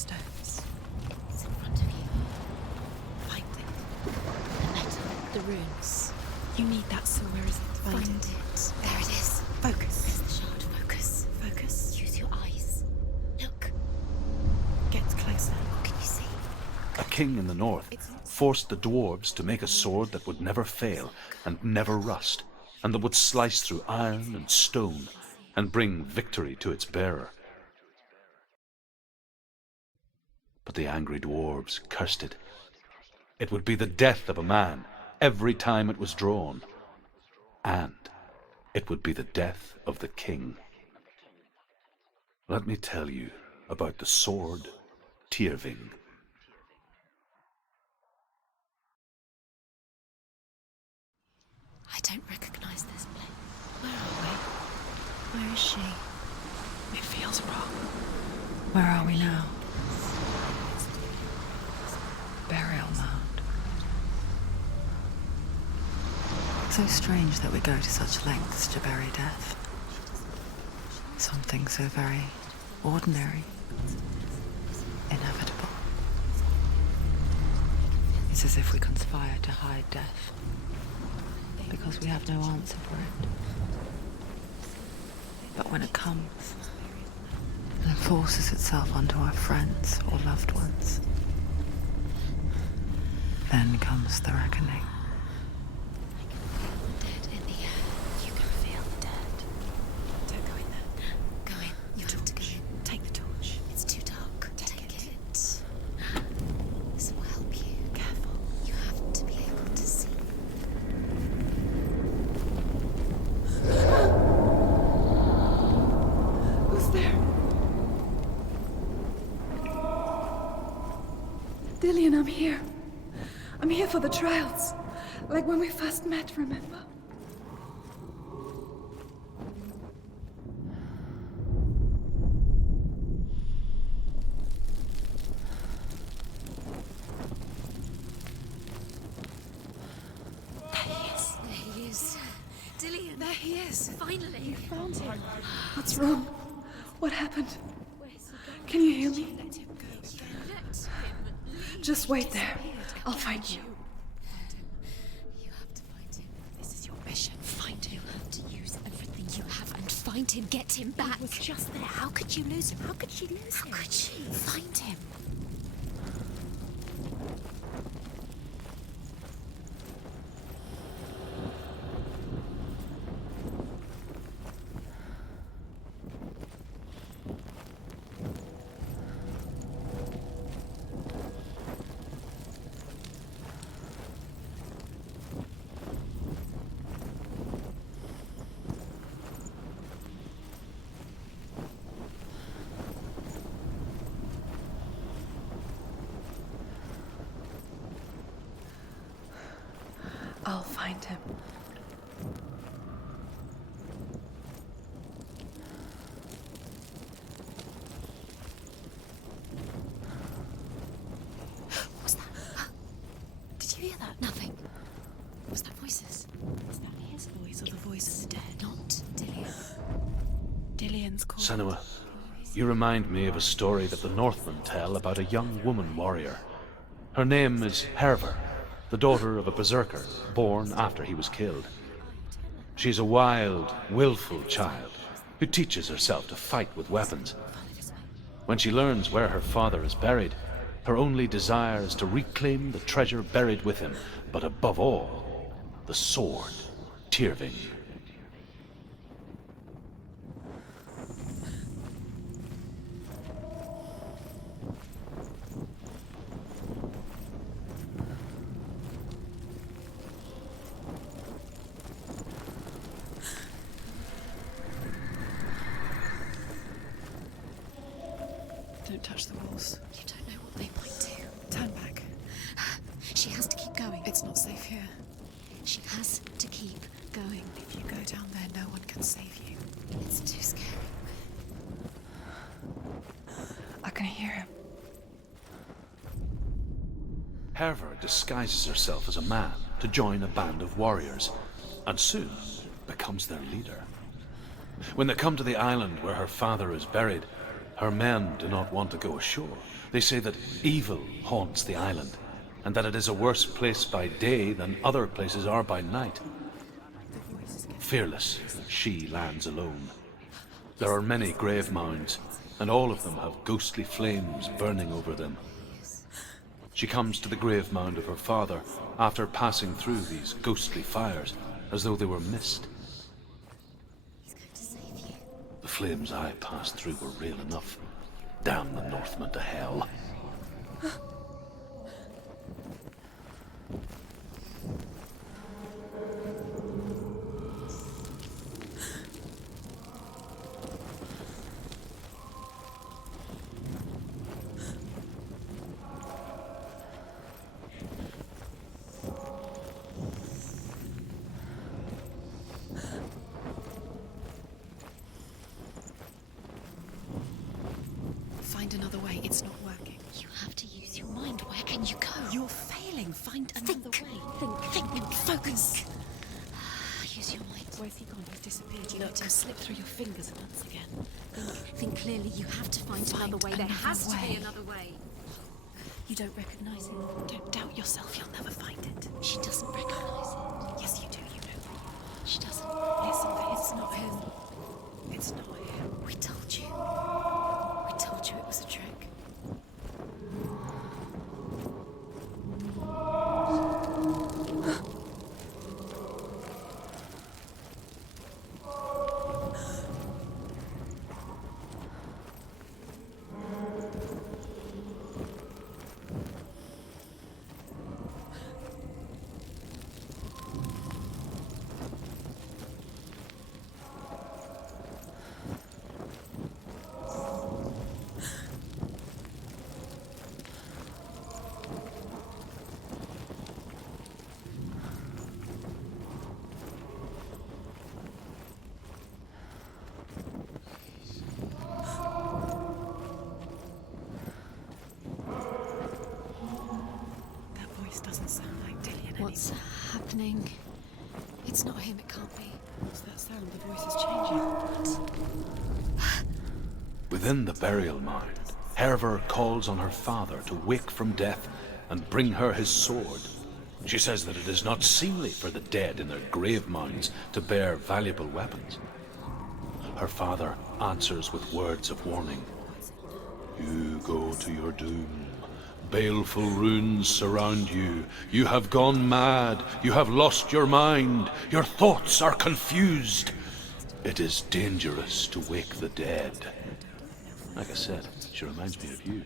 stones. It's in front of you. Find it. The metal, the runes. You need that, so where is it? Find it. There it is. Focus. There's the shard. Focus. Focus. Use your eyes. Look. Get closer. What can you see? A king in the north forced the dwarves to make a sword that would never fail and never rust, and that would slice through iron and stone and bring victory to its bearer. But the angry dwarves cursed it. It would be the death of a man every time it was drawn, and it would be the death of the king. Let me tell you about the sword Tyrfing. I don't recognize this place. Where are we? Where is she? It feels wrong. Where are we now? Burial mound. So strange that we go to such lengths to bury death. Something so very ordinary, inevitable. It's as if we conspire to hide death, because we have no answer for it. But when it comes, and forces itself onto our friends or loved ones, then comes the reckoning. Dead in the air. You can feel the dead. Don't go in there. Go in. You have to go in. Take the torch. It's too dark. Take it. This will help you. Careful. You have to be able to see. Who's there? Dillian, I'm here. I'm here for the trials. Like when we first met, remember? There he is. There he is. Dillian. There he is. Finally. You found him. What's wrong? What happened? Can you hear me? Let him go. Just wait there. I'll find you. You have to find him. This is your mission. Find him. You have to use everything you have and find him. Get him back. He was just there. How could you lose him? How could she lose him? How could she? Find him. I'll find him. What was that? Did you hear that? Nothing. Was that voices? Is that his voice or the voice of the dead? Not Dillian. Dillian's call. Senua, you remind me of a story that the Northmen tell about a young woman warrior. Her name is Herver, the daughter of a berserker born after he was killed. She's a wild, willful child who teaches herself to fight with weapons. When she learns where her father is buried, her only desire is to reclaim the treasure buried with him, but above all, the sword, Tyrfing. Don't touch the walls. You don't know what they might do. Turn back. She has to keep going. It's not safe here. She has to keep going. If you go down there, no one can save you. It's too scary. I can hear him. Herver disguises herself as a man to join a band of warriors, and soon becomes their leader. When they come to the island where her father is buried, Her men do not want to go ashore. They say that evil haunts the island, and that it is a worse place by day than other places are by night. Fearless, she lands alone. There are many grave mounds, and all of them have ghostly flames burning over them. She comes to the grave mound of her father after passing through these ghostly fires, as though they were mist. The flames I passed through were real enough. Damn the Northmen to hell. Find another way. It's not working. You have to use your mind. Where can you go? You're failing. Find another way. Think. Focus. Use your mind. Where's he gone? He's disappeared. You let him slip through your fingers once again. Think clearly. You have to find another way. There has to be another way. You don't recognize him. Don't doubt yourself. You'll never find it. She doesn't recognize it. Yes, you do. You know. She doesn't. Listen, it's not him. It's not him. We told you. We told you it was a trick. Doesn't sound like Dillian anymore. What's happening? It's not him. It can't be. What's that sound? The voice is changing. Within the burial mound, Herver calls on her father to wake from death and bring her his sword. She says that it is not seemly for the dead in their grave mounds to bear valuable weapons. Her father answers with words of warning. You go to your doom. Baleful runes surround you. You have gone mad. You have lost your mind. Your thoughts are confused. It is dangerous to wake the dead. Like I said, she reminds me of you.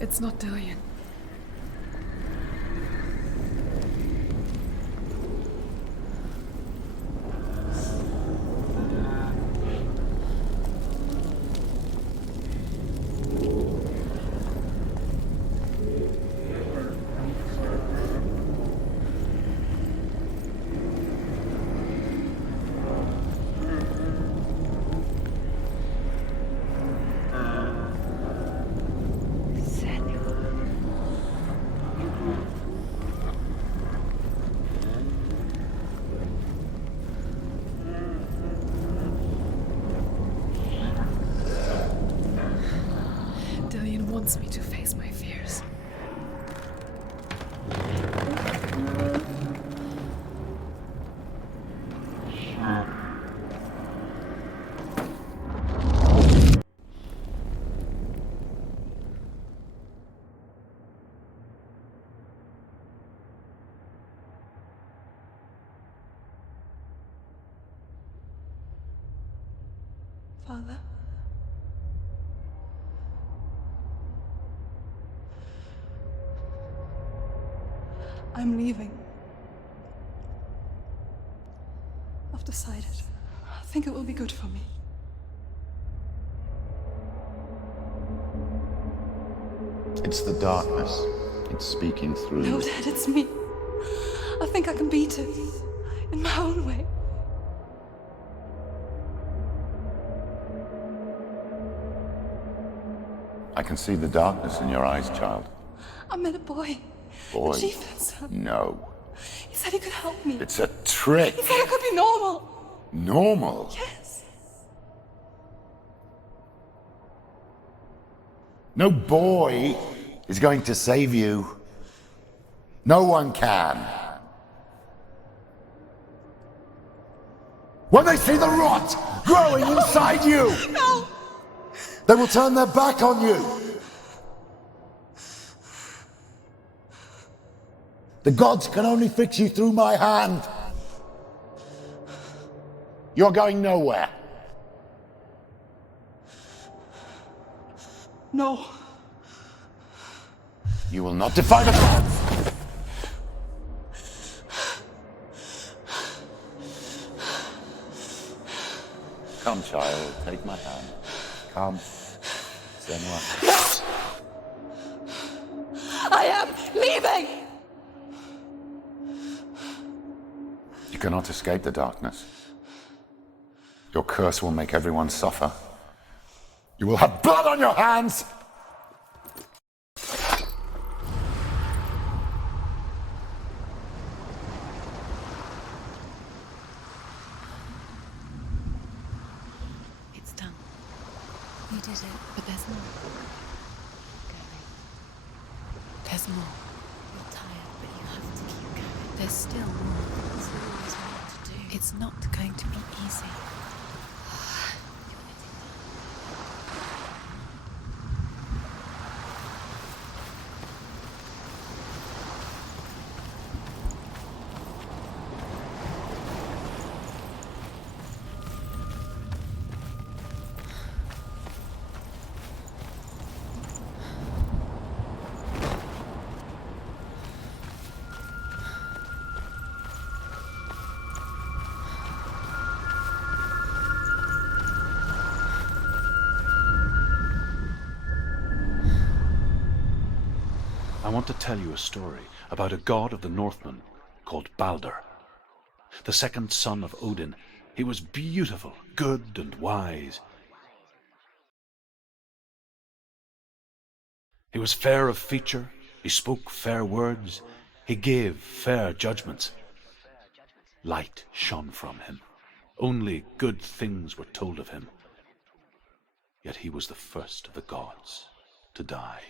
It's not Dillian. wants me to face my fears. Father? I'm leaving. I've decided. I think it will be good for me. It's the darkness. It's speaking through No, you. Dad, it's me. I think I can beat it. In my own way. I can see the darkness in your eyes, child. I met a boy. Boy. The chieftain's son. No. He said he could help me. It's a trick. He said I could be normal. Normal. Yes. No boy is going to save you. No one can. When they see the rot growing inside you, No! they will turn their back on you. The gods can only fix you through my hand. You're going nowhere. No. You will not defy the gods. Come, child, take my hand. Come. Senua. I am leaving! You cannot escape the darkness. Your curse will make everyone suffer. You will have blood on your hands! It's done. You did it. But there's more. Going. There's more. You're tired, but you have to keep going. There's still more. There's always more to do. It's not going to be easy. I want to tell you a story about a god of the Northmen called Balder. The second son of Odin, he was beautiful, good and wise. He was fair of feature, he spoke fair words, he gave fair judgments. Light shone from him. Only good things were told of him. Yet he was the first of the gods to die.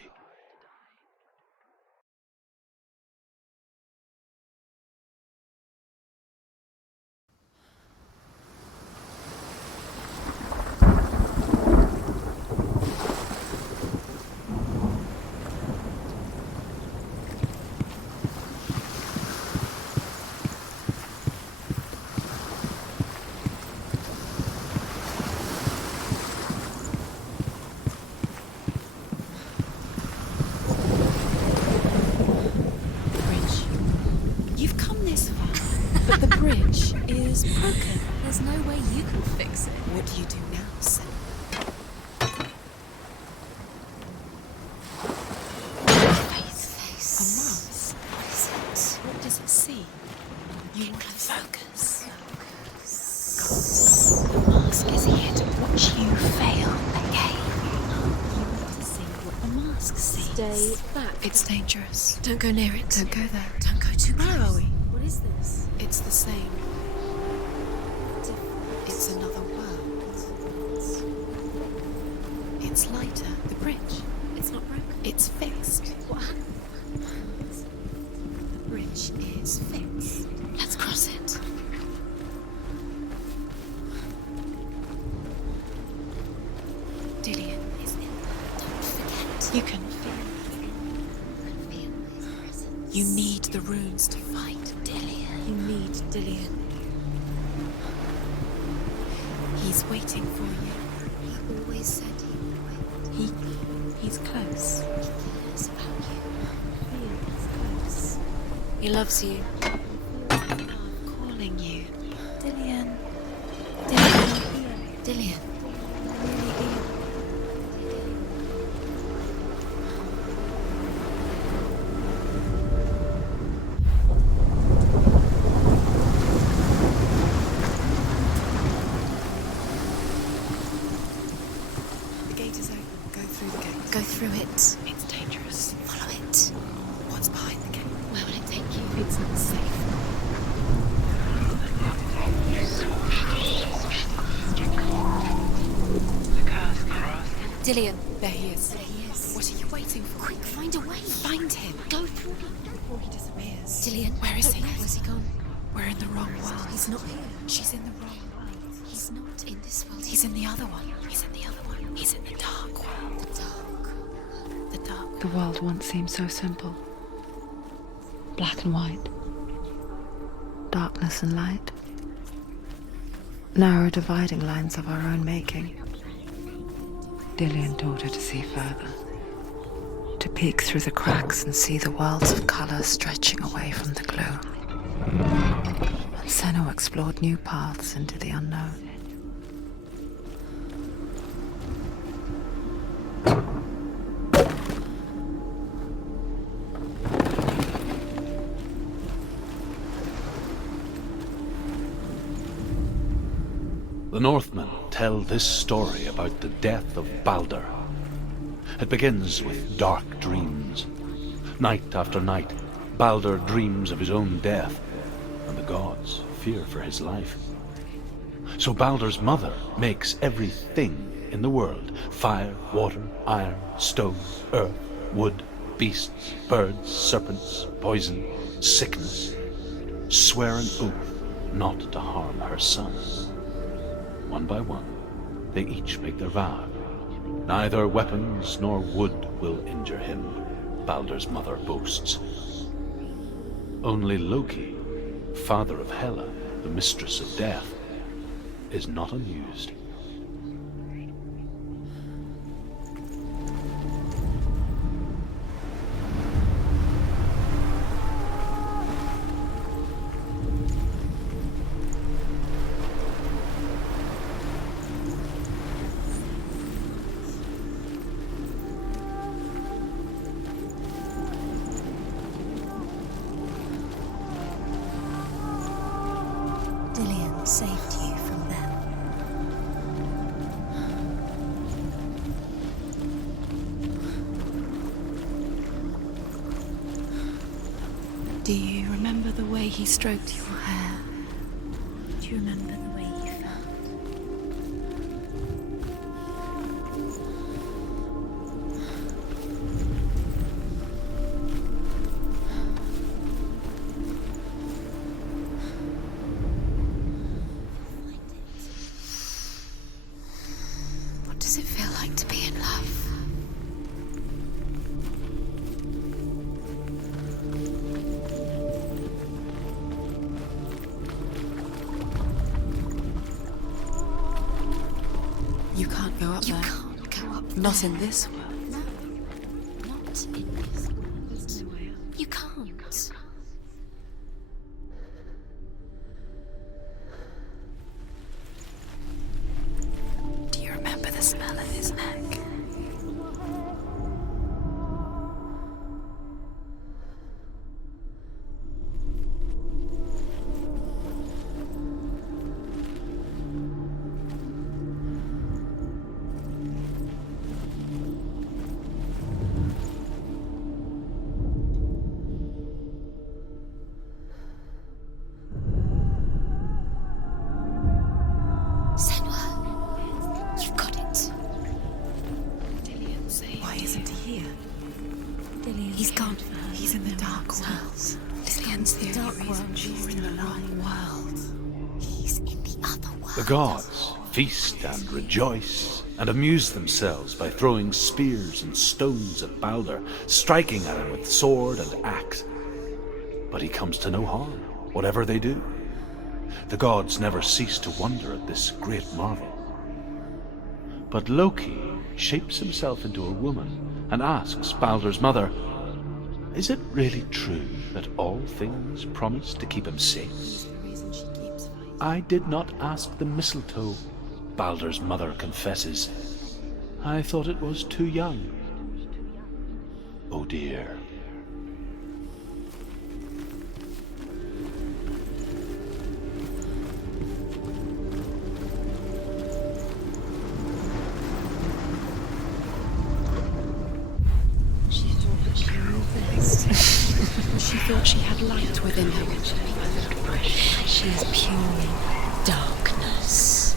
But the bridge is broken. There's no way you can fix it. What do you do now, Sam? Face. A mask. What is it? What does it see? You want to focus. The mask is here to watch you fail again. You want to see what the mask sees. Stay back. It's dangerous. Don't go near it. Don't go there. Don't go too close. Where are we? What is this? It's the same. Different. It's another world. It's lighter. The bridge. It's not broken. It's fixed. What happens? The bridge is fixed. Let's cross it. Dillion is in there. Don't forget. You can feel his presence. You need the runes to fight Dillion. You need Dillion. He's waiting for you. He always said he would wait. He's close. He feels about you. He feels close. He loves you. I'm calling you. Dillion. Dillion. Dillion. Go through it. It's dangerous. Follow it. What's behind the gate? Where will it take you? It's not safe. Dillion. There he is. There he is. What are you waiting for? Quick, find a way. Find him. Go through him before he disappears. Dillion. Where is he? Where's he gone? We're in the wrong world. He's not here. She's in the wrong world. He's not in this world. He's in the other one. He's in the other one. He's in the dark world. The dark. The dark. The world once seemed so simple. Black and white. Darkness and light. Narrow dividing lines of our own making. Dillion taught her to see further. To peek through the cracks and see the worlds of colour stretching away from the gloom. And Senua explored new paths into the unknown. The Northmen tell this story about the death of Baldur. It begins with dark dreams. Night after night, Baldur dreams of his own death, and the gods fear for his life. So Baldur's mother makes everything in the world: fire, water, iron, stone, earth, wood, beasts, birds, serpents, poison, sickness. Swear an oath not to harm her son. One by one, they each make their vow. Neither weapons nor wood will injure him, Baldur's mother boasts. Only Loki, father of Hela, the mistress of death, is not amused. Dillion saved you from them. Do you remember the way he stroked your hair? Do you remember the way you felt? What does it feel like to be in love? You can't go up there. You can't go up there. Not in this world. No. Not in this world. You can't. Do you remember the smell of his neck? Senua, you've got it. dark world, she's in the light world. He's in the other world. The gods feast and rejoice and amuse themselves by throwing spears and stones at Balder, striking at him with sword and axe. But he comes to no harm, whatever they do. The gods never cease to wonder at this great marvel. But Loki shapes himself into a woman and asks Balder's mother, "Is it really true that all things promise to keep him safe?" "I did not ask the mistletoe," Balder's mother confesses. "I thought it was too young." Oh dear. She thought that she knew best. She thought she had light within her. She is purely darkness.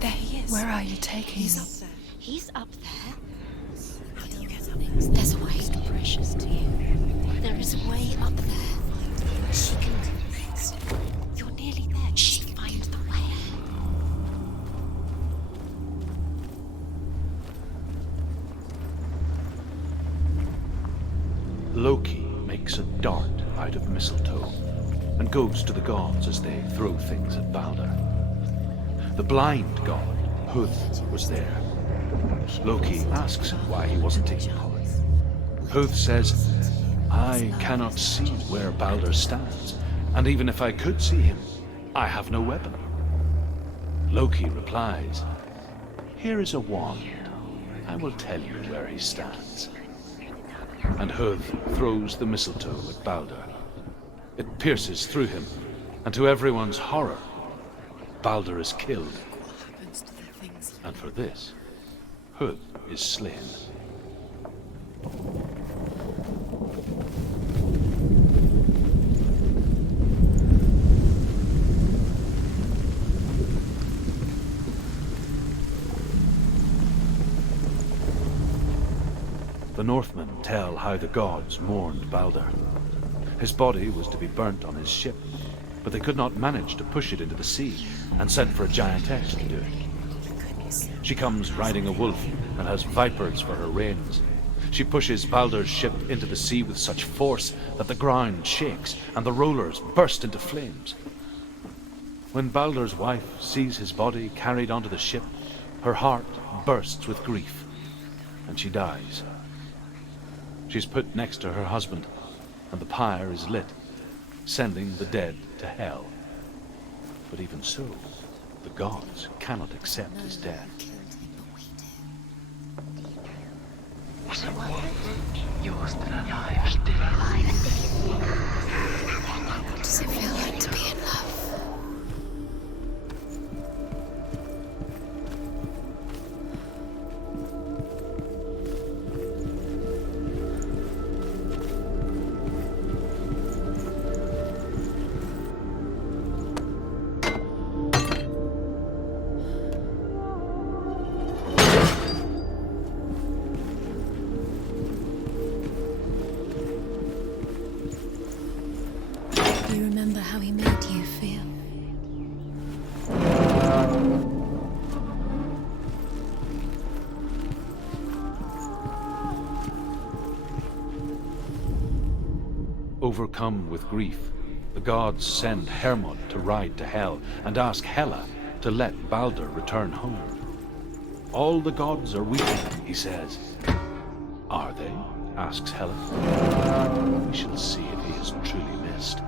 There he is. Where are you taking He's me? up there. He's up there. How do you get up there? There's a way. Precious to you. There is a way up there. She can do next. You're nearly there. Just find the way. Loki makes a dart out of mistletoe and goes to the gods as they throw things at Balder. The blind god, Huth, was there. Loki asks him why he wasn't taking part. Huth says, "I cannot see where Balder stands, and even if I could see him, I have no weapon." Loki replies, "Here is a wand. I will tell you where he stands." And Huth throws the mistletoe at Balder. It pierces through him, and to everyone's horror, Balder is killed. And for this, Huth is slain. The Northmen tell how the gods mourned Balder. His body was to be burnt on his ship, but they could not manage to push it into the sea and sent for a giantess to do it. She comes riding a wolf and has vipers for her reins. She pushes Balder's ship into the sea with such force that the ground shakes and the rollers burst into flames. When Balder's wife sees his body carried onto the ship, her heart bursts with grief, and she dies. She's put next to her husband, and the pyre is lit, sending the dead to hell. But even so, the gods cannot accept his death. Was it worth it? You're still alive, still alive. What does it feel like to be in love? You remember how he made you feel? Overcome with grief, the gods send Hermod to ride to Hel and ask Hela to let Balder return home. All the gods are weeping, he says. Are they? Asks Hela. We shall see if he is truly missed.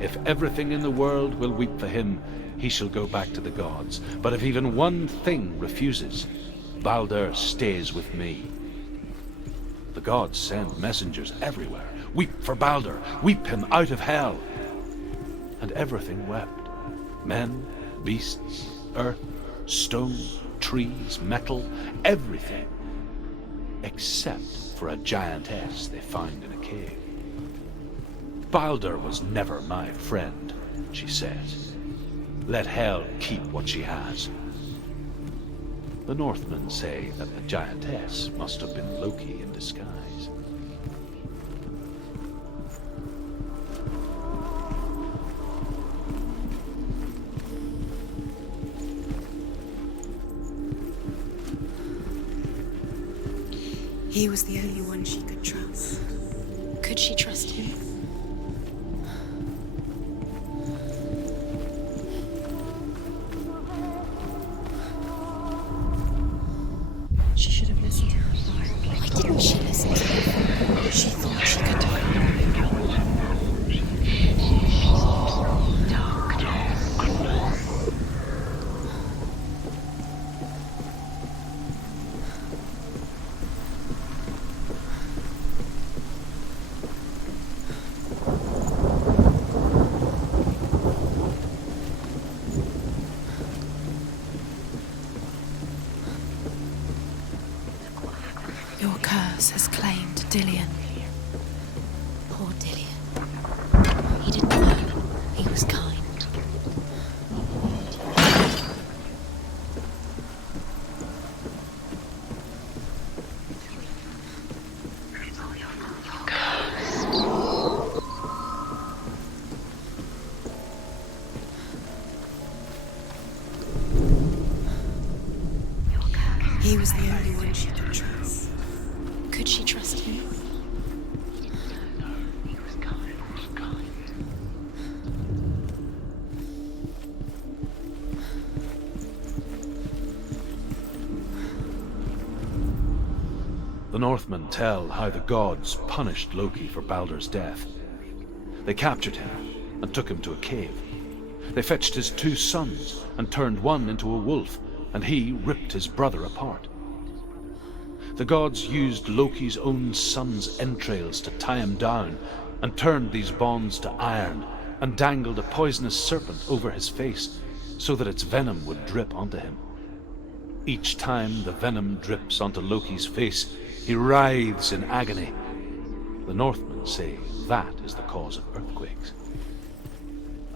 If everything in the world will weep for him, he shall go back to the gods. But if even one thing refuses, Balder stays with me. The gods send messengers everywhere. Weep for Balder, weep him out of hell. And everything wept. Men, beasts, earth, stone, trees, metal, everything. except for a giantess they found in a cave. Baldur was never my friend, she says. Let Hel keep what she has. The Northmen say that the giantess must have been Loki in disguise. He was the only one she could trust. Could she trust him? She should have listened to her. Why didn't she listen to him? She thought she could do it. Your curse has claimed Dillion. Poor Dillion. He didn't know. He was kind. He was the only one she could trust. Could she trust him? The Northmen tell how the gods punished Loki for Baldur's death. They captured him and took him to a cave. They fetched his 2 sons and turned one into a wolf, and he ripped his brother apart. The gods used Loki's own son's entrails to tie him down, and turned these bonds to iron, and dangled a poisonous serpent over his face, so that its venom would drip onto him. Each time the venom drips onto Loki's face, he writhes in agony. The Northmen say that is the cause of earthquakes.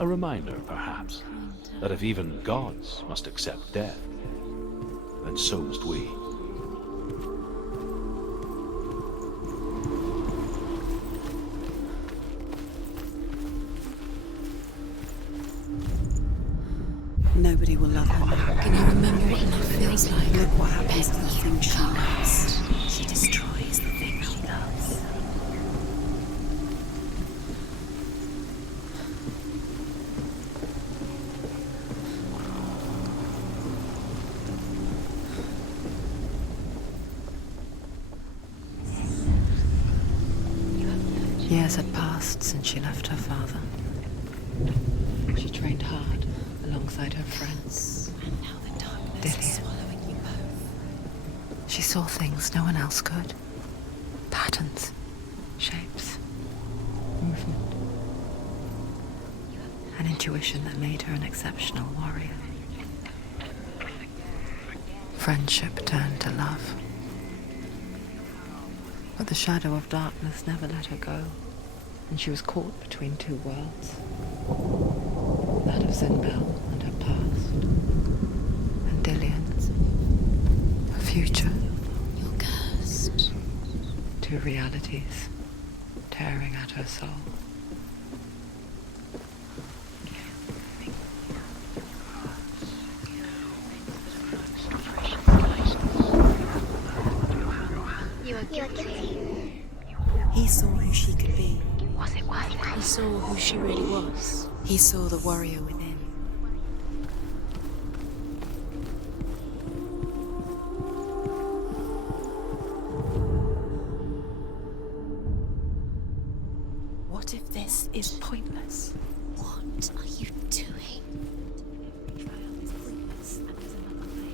A reminder, perhaps, that if even gods must accept death, then so must we. Nobody will love her now. Can you remember what love feels like? Look what happens to the thing she loves. She destroys the thing she loves. Years had passed since she left her father. She trained hard alongside her friends. And now the darkness is swallowing you both. She saw things no one else could. Patterns, shapes, movement. An intuition that made her an exceptional warrior. Friendship turned to love. But the shadow of darkness never let her go, and she was caught between 2 worlds. That of Zinbel and her past, and Dillion's, her future. You're cursed. 2 realities tearing at her soul. He saw who she could be. He saw who she really was. He saw the warrior within. What if this is pointless? What are you doing?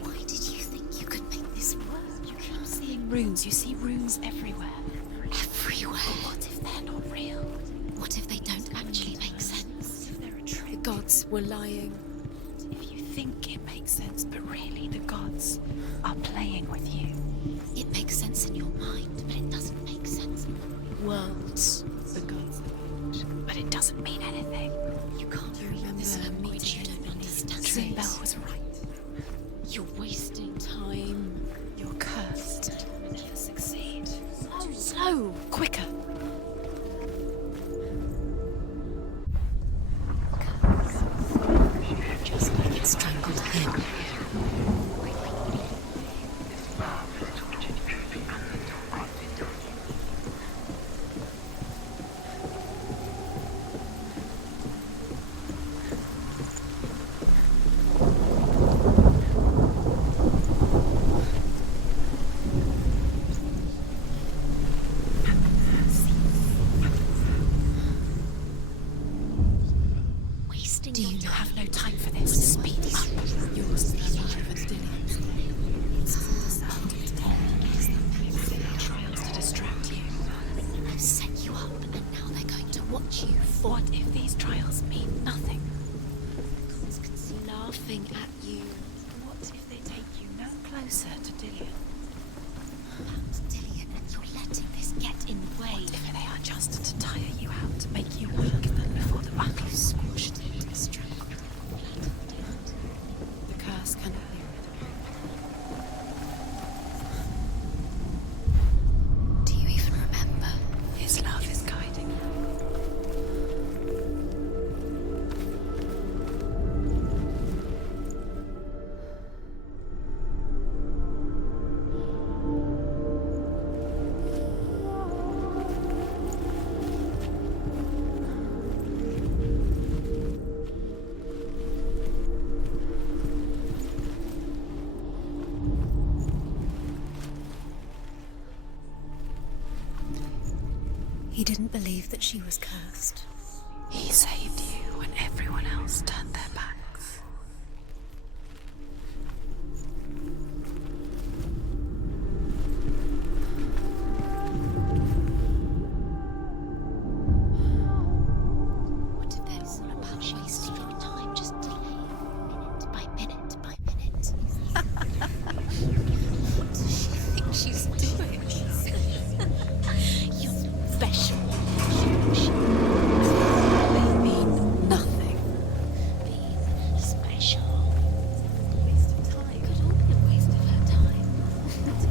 Why did you think you could make this work? You keep seeing runes. You see runes everywhere. Everywhere. What if they're not real? What if they don't actually make sense? What if they're a trick? The gods were lying. If you think it makes sense, but really the gods are playing with you. It makes sense in your mind, but it doesn't make sense. Worlds, the gods, but it doesn't mean anything. You can't remember this language you don't understand. Sinbel was right. You're wasting time. You're cursed. You'll succeed. Slow, quicker. Just like it strangled him. Do you have no time for this? Speed up. Yours is the life of Dillian. It's the sound of trials to distract you. I've set you up, and now they're going to watch you. What if these trials mean nothing? Gods can see laughing at you. What if they take you no closer to Dillian? About Dillian, and you're letting this get in the way. What if they are just to tire you out, to make you weak than before the battle? Squashed it. The curse cannot be rid. Do you even remember? His love is guiding you. He didn't believe that she was cursed. He saved you when everyone else turned their backs. What if there's all about wasting your time, just delaying minute by minute by minute? What does she think she's doing? Special. They mean nothing. Being special. A waste of time. Could all be a waste of her time.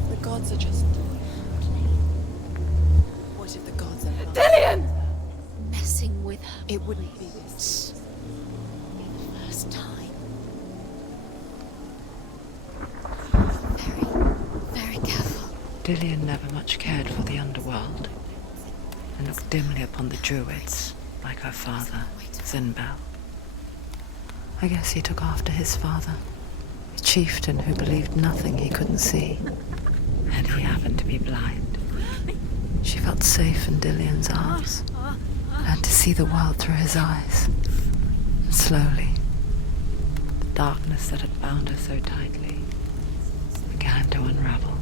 The gods are just playing. What if the gods are not? Dillian! Messing with her. It wouldn't be this. Be the first time. Very careful. Dillian never much cared for the underworld, and looked dimly upon the druids, like her father, Sinbel. I guess he took after his father, a chieftain who believed nothing he couldn't see, and he happened to be blind. She felt safe in Dillian's arms, learned to see the world through his eyes. And slowly, the darkness that had bound her so tightly began to unravel.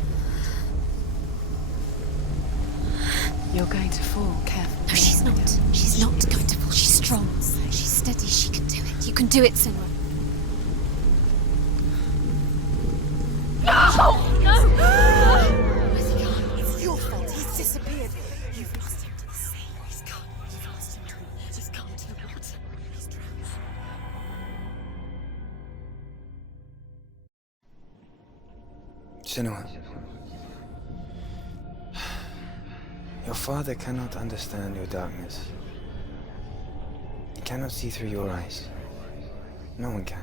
You're going to fall, careful. No, she's not. She's not going to fall. She's strong. She's steady. She can do it. You can do it, Senua. No! No! Where's he gone? It's your fault. He's disappeared. You've lost him to the sea. He's gone. You've lost him to the... He's gone to the water. He's drowned. Senua. Your father cannot understand your darkness. He cannot see through your eyes. No one can.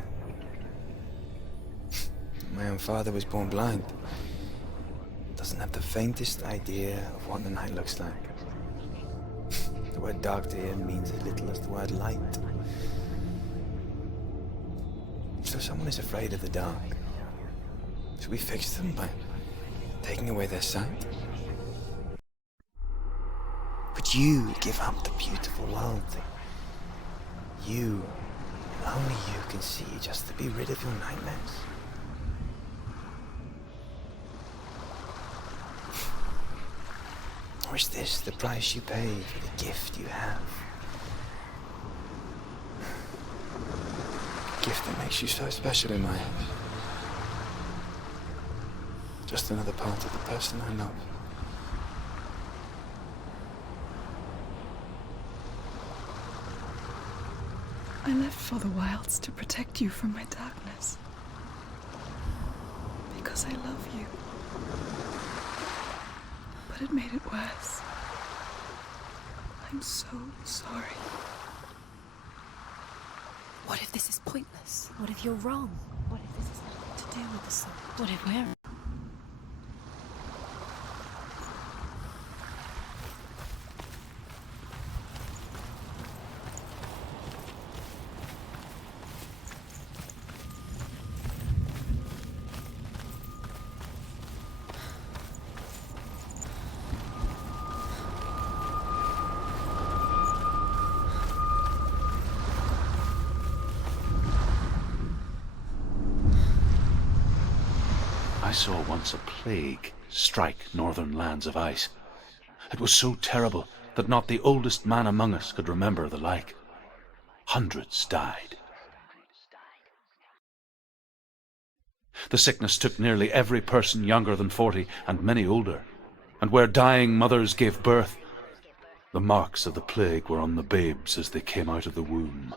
My own father was born blind. Doesn't have the faintest idea of what the night looks like. The word dark to him means as little as the word light. So someone is afraid of the dark. Should we fix them by taking away their sight? But you give up the beautiful world thing. You, only you can see, just to be rid of your nightmares. Or is this the price you pay for the gift you have? A gift that makes you so special in my eyes. Just another part of the person I love. I left for the wilds to protect you from my darkness. Because I love you. But it made it worse. I'm so sorry. What if this is pointless? What if you're wrong? What if this has nothing to do with the sword? What if we're... I saw once a plague strike northern lands of ice. It was so terrible that not the oldest man among us could remember the like. Hundreds died. The sickness took nearly every person younger than 40 and many older, and where dying mothers gave birth, the marks of the plague were on the babes as they came out of the womb.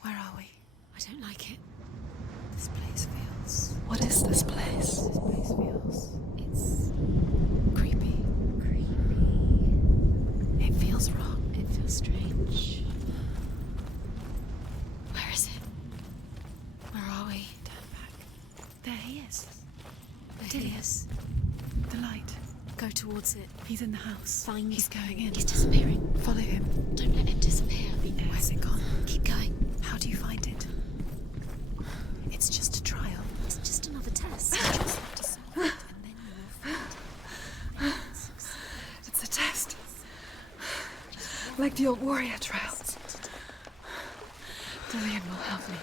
Where are we? I don't like it. This place feels... What is this place? This place feels... It's... creepy. It feels wrong. It feels strange. Where is it? Where are we? Turn back. There he is. There Did he he? is. The light. Go towards it. He's in the house. Find... He's going in. He's disappearing. Follow him. Don't let him disappear. Where's it gone? Keep going. How do you find it? It's just a trial. It's just another test. You just have to solve it, and then you will find it. It's a test. Like the old warrior trials. Dillian will help me.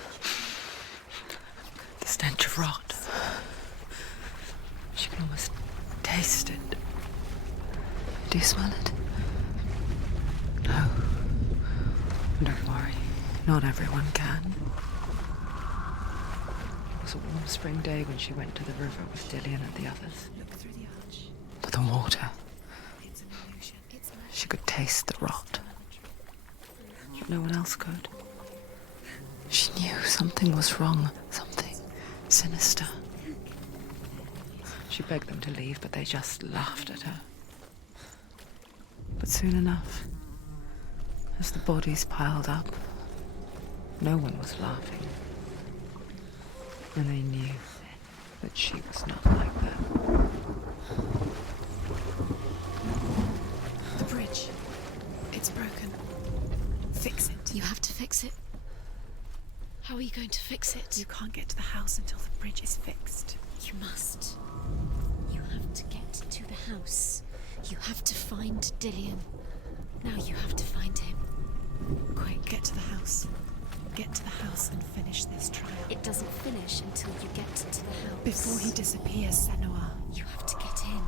The stench of rot. She can almost taste it. Do you smell it? No. Don't worry. Not everyone can. It was a warm spring day when she went to the river with Dillian and the others. Look through the arch. But the water, It's an illusion. It's she could taste the rot. But no one else could. She knew something was wrong, something sinister. She begged them to leave, but they just laughed at her. But soon enough, as the bodies piled up, no one was laughing. And they knew that she was not like that. the bridge. It's broken. Fix it. You have to fix it. How are you going to fix it? You can't get to the house until the bridge is fixed. You must. You have to get to the house. You have to find Dillian. Now you have to find him. Quick, get to the house. Get to the house and finish this trial. It doesn't finish until you get to the house. Before he disappears, Senua. You have to get in.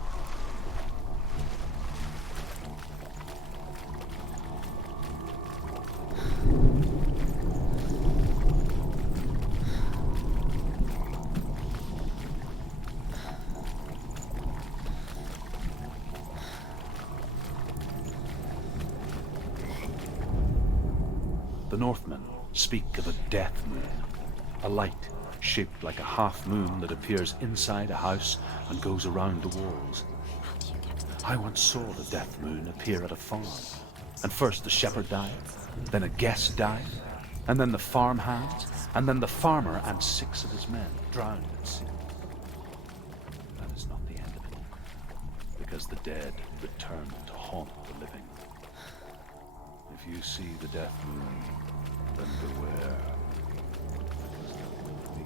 The Northmen speak of a death moon, a light shaped like a half moon that appears inside a house and goes around the walls. I once saw the death moon appear at a farm, and first the shepherd died, then a guest died, and then the farmhand, and then the farmer and 6 of his men drowned at sea. That is not the end of it, because the dead return to haunt the living. If you see the death moon, then beware. Because there will be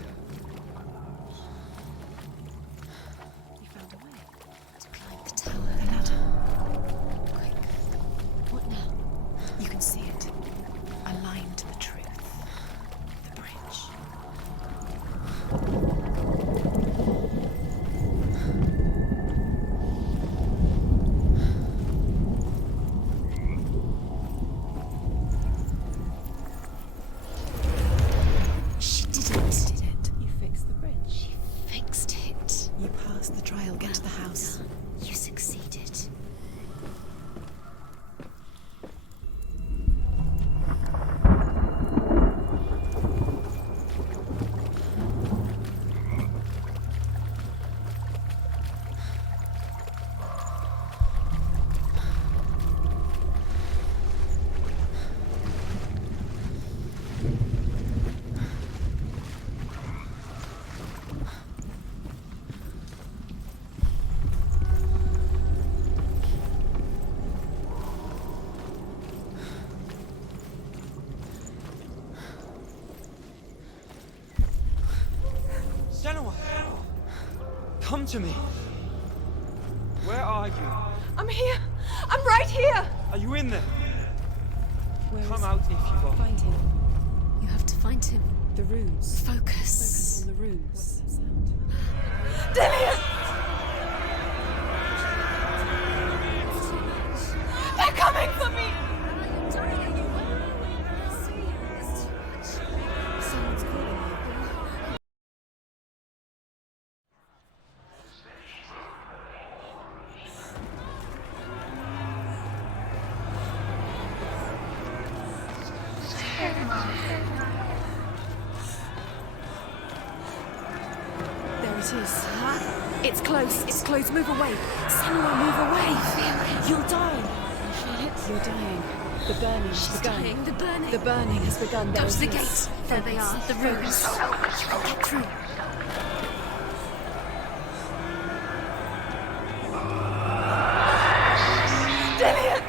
death in the house. You found a way. To climb the tower. The ladder. Quick. What now? You can see it. Aligned to the truth. The bridge. Come to me. Where are you? I'm here. I'm right here. Are you in there? Where Come is out if you are. Find him. You have to find him. The runes. Focus. On the runes. Dillian! They're coming for me! Someone's calling you. There it is. It's close. It's close. Move away. Senua, move away. You're dying. Feel it? You're dying. The burning has She's begun. dying. The burning. The burning has begun. Go There to the it is. gate. There they are. The runes. You can get through. Dillian!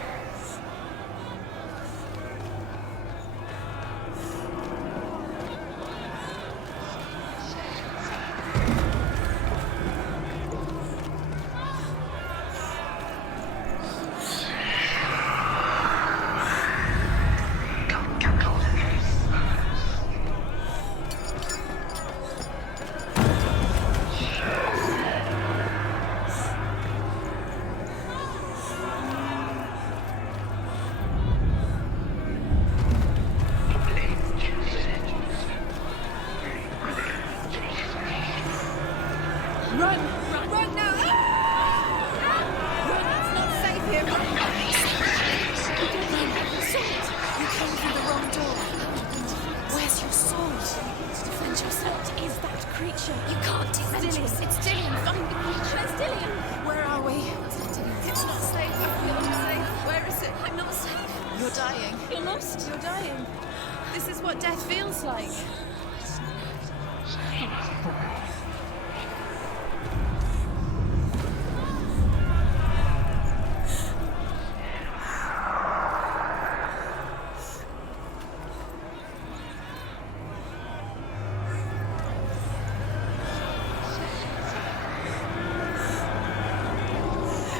Run! Run now! Run! It's not safe here! You came through the wrong door. Where's your sword? To defend yourself. What is that creature? You can't defend yourself. It's Dillian. Find the creature. It's Dillian. Where are we? It's not safe. I feel unsafe. Where is it? I'm not safe. You're dying. You're lost. You're dying. This is what death feels like.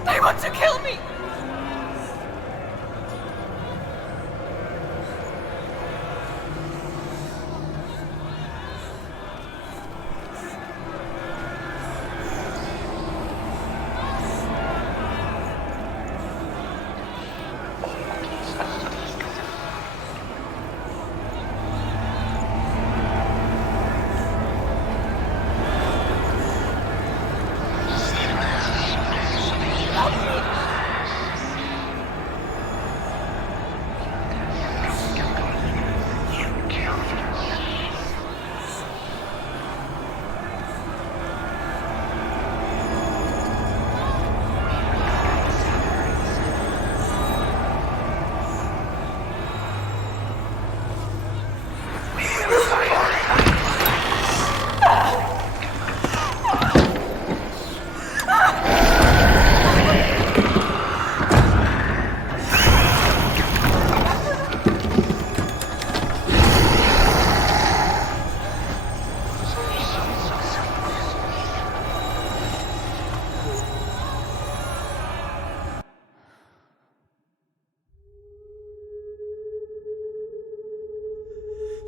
They want to kill me!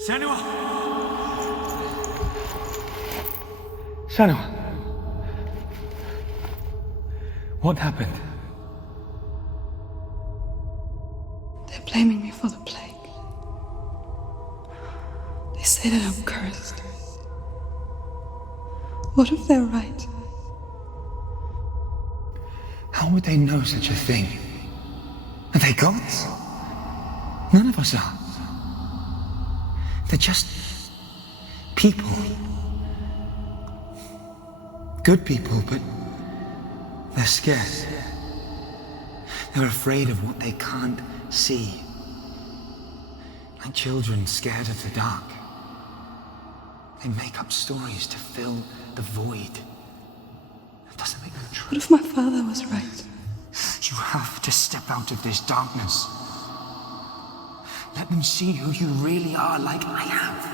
Senua! Senua! What happened? They're blaming me for the plague. They say that I'm cursed. What if they're right? How would they know such a thing? Are they gods? None of us are. They're just people. Good people, but they're scared. They're afraid of what they can't see. Like children scared of the dark. They make up stories to fill the void. That doesn't make them true. What if my father was right? You have to step out of this darkness. Let them see who you really are, like I have.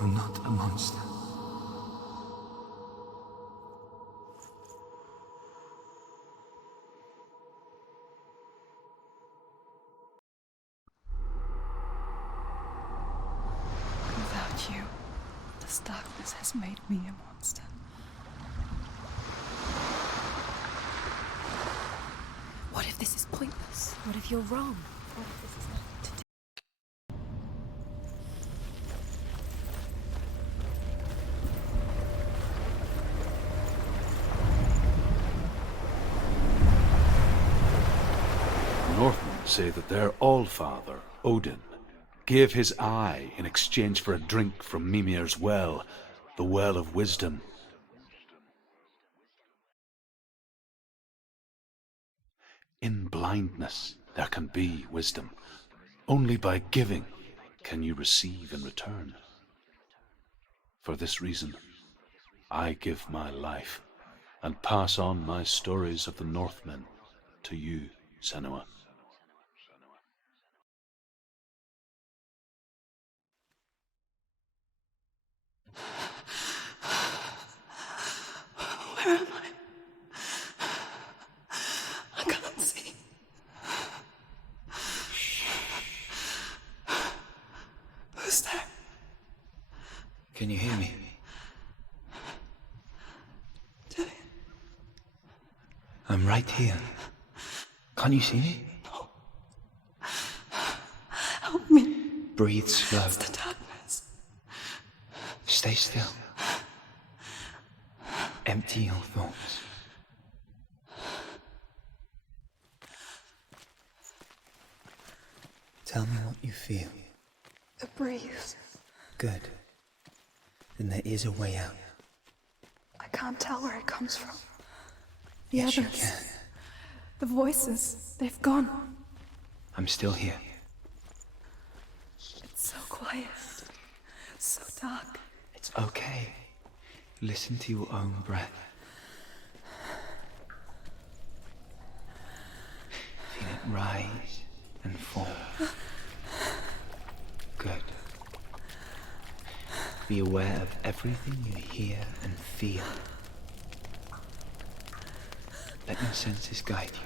You're not a monster. Without you, this darkness has made me a monster. What if this is pointless? What if you're wrong? What if this is nothing to do? Northmen say that their Allfather, Odin, gave his eye in exchange for a drink from Mimir's well, the Well of Wisdom. In blindness there can be wisdom. Only by giving can you receive in return. For this reason, I give my life and pass on my stories of the Northmen to you, Senua. Where am I? I can't see. Who's there? Can you hear me? Dillian. I'm right here. Can't you see me? No. Help me. Breathe slow. It's the darkness. Stay still. Empty your thoughts. Tell me what you feel. The breeze. Good. Then there is a way out. I can't tell where it comes from. The Yes, you others. can. The voices. They've gone. I'm still here. It's so quiet. So dark. It's okay. Listen to your own breath. Feel it rise and fall. Good. Be aware of everything you hear and feel. Let your senses guide you.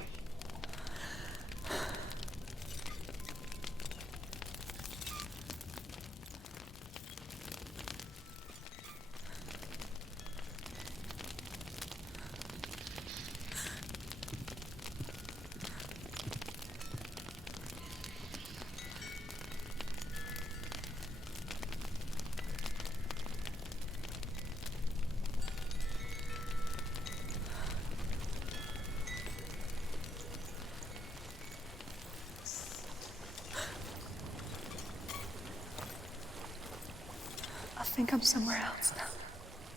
I think I'm somewhere else now.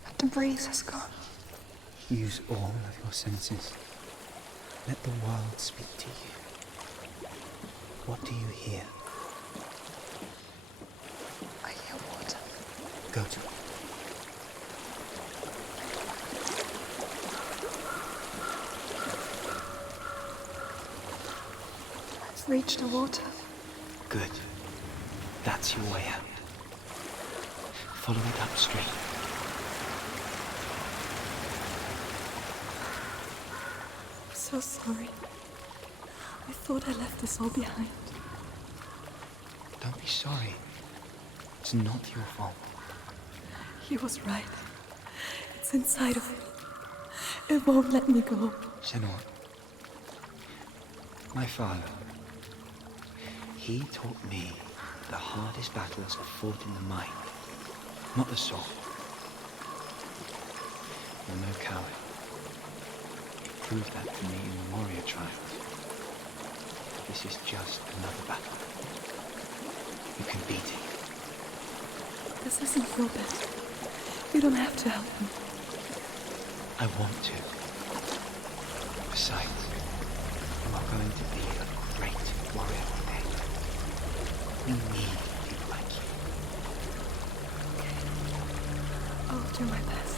But the breeze has gone. Use all of your senses. Let the world speak to you. What do you hear? I hear water. Go to it. I've reached the water. Good. That's your way out. Follow it upstream. I'm so sorry. I thought I left this all behind. Don't be sorry. It's not your fault. He was right. It's inside of me. It won't let me go. Senua. My father. He taught me the hardest battles are fought in the mind, not the sword. You're no coward. You proved that to me in the warrior trials. This is just another battle. You can beat it. This isn't your battle. You don't have to help me. I want to. Besides, you are going to be a great warrior one day. We need people like you. I'll do my best.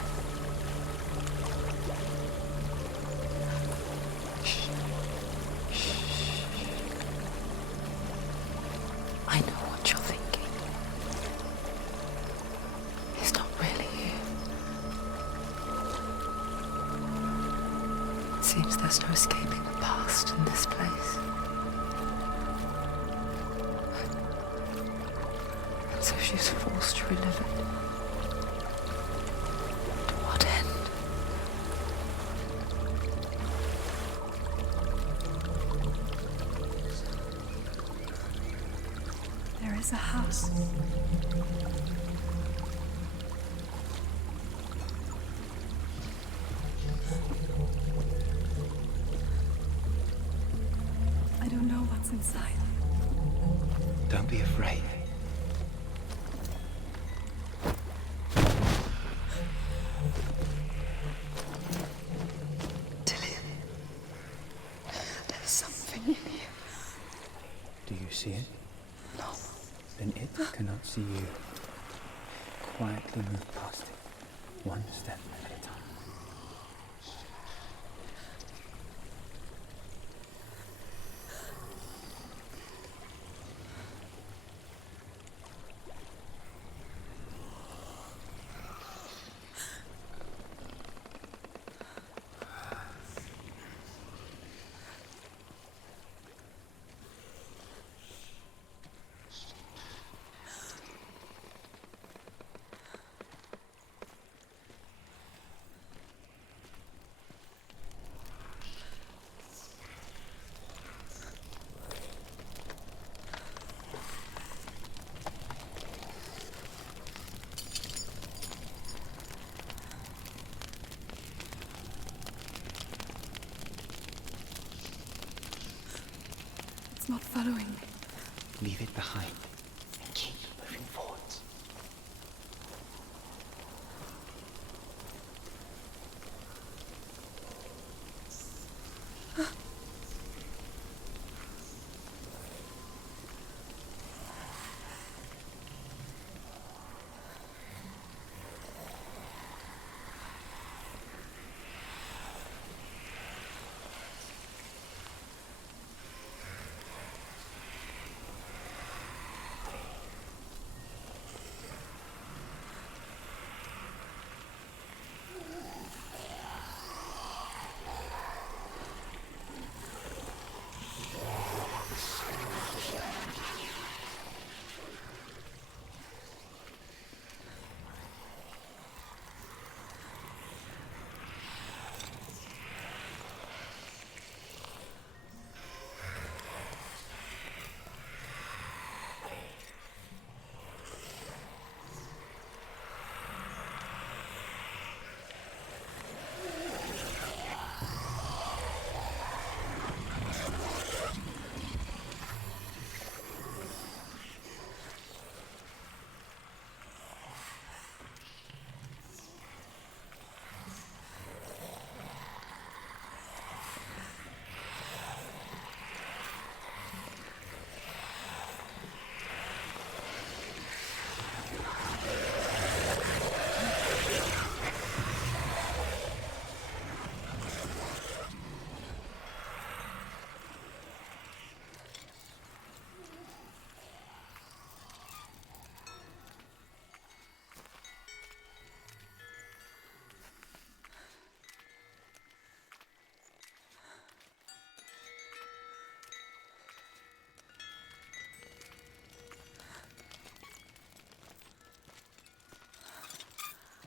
I know what you're thinking. seems there's no escaping the past in this place. And so she's forced to relive it. To what end? There is a house. I don't know what's inside. Don't be afraid. Dillion, there's something in here. Do you see it? No. Then it cannot see you. Quietly move past it, one step at a time. It's not following me. Leave it behind and keep moving forwards.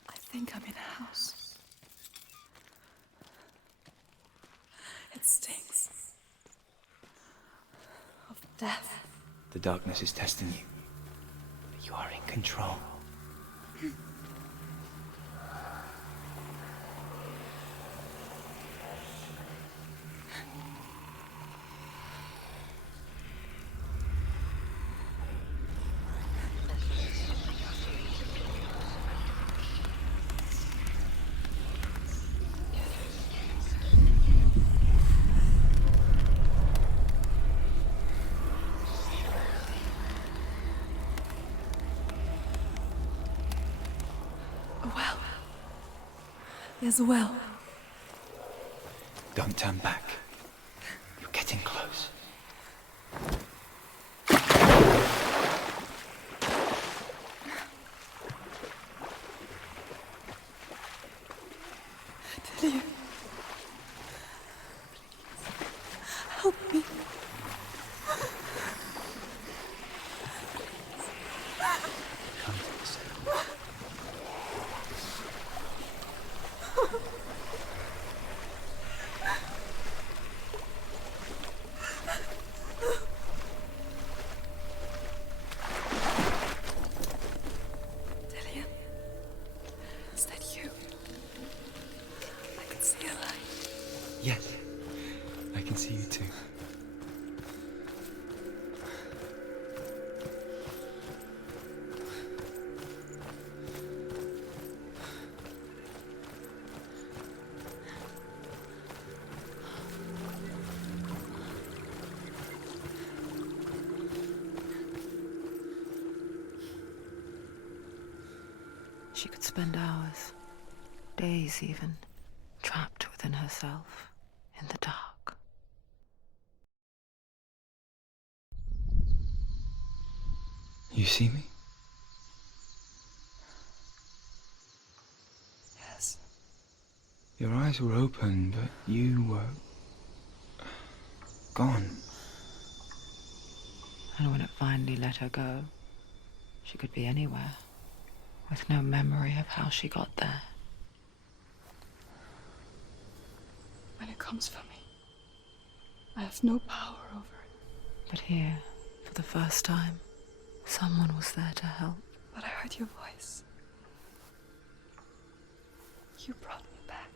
I think I'm in a house. It stinks of death. The darkness is testing you, but you are in control. A well. There's a well. Don't turn back. You're getting close. Dillion. Come to the center. Dillian, is that you? I can see a light. Yes, I can see you too. She could spend hours, days even, trapped within herself, in the dark. You see me? Yes. Your eyes were open, but you were gone. And when it finally let her go, she could be anywhere, with no memory of how she got there. When it comes for me, I have no power over it. But here, for the first time, someone was there to help. But I heard your voice. You brought me back.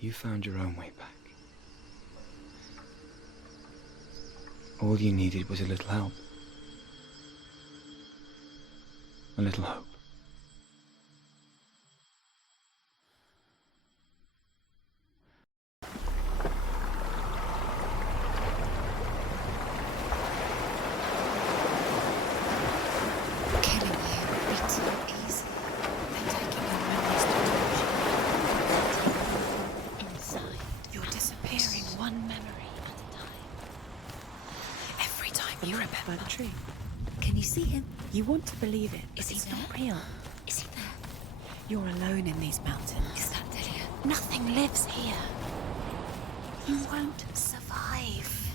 You found your own way back. All you needed was a little help. A little hope. Killing you, it's so easy. They're taking your memories to torture. Inside, you're disappearing one memory at a time. Every time you remember. But true. Can you see him? You want to believe it, Is but he he's there? not real. Is he there? You're alone in these mountains. Is that Dillian? Nothing lives here. You won't survive.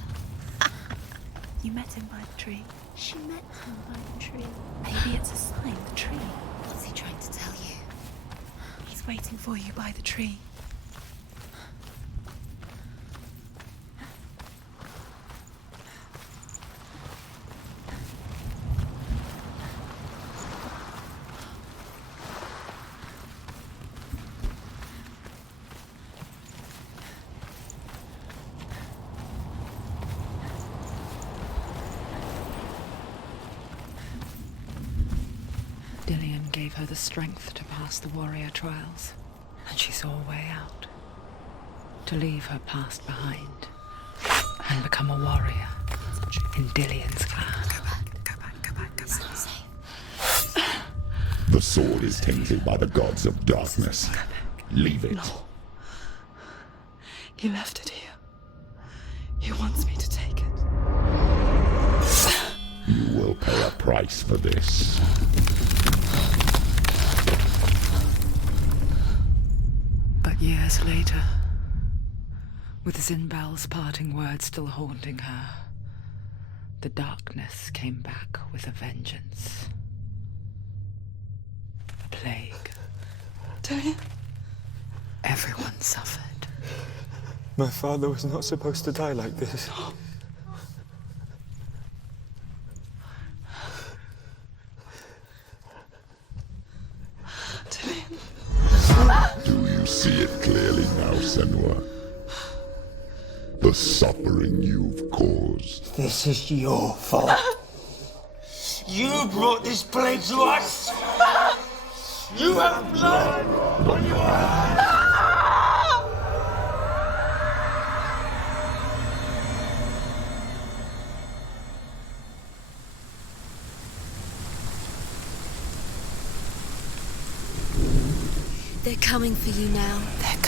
You met him by the tree. She met him by the tree. Maybe it's a sign, the tree. What's he trying to tell you? He's waiting for you by the tree. Dillian gave her the strength to pass the warrior trials, and she saw a way out. To leave her past behind, and become a warrior in Dillian's clan. It's not safe. The sword is tainted by the gods of darkness. Leave it. No. He left it here. He wants me to take it. You will pay a price for this. But years later, with Zinbel's parting words still haunting her, the darkness came back with a vengeance. A plague. Dillian? Everyone suffered. My father was not supposed to die like this. Do you see it clearly now, Senua? The suffering you've caused. This is your fault. You brought this plague to us! You have blood on your hands! They're coming for you now. They're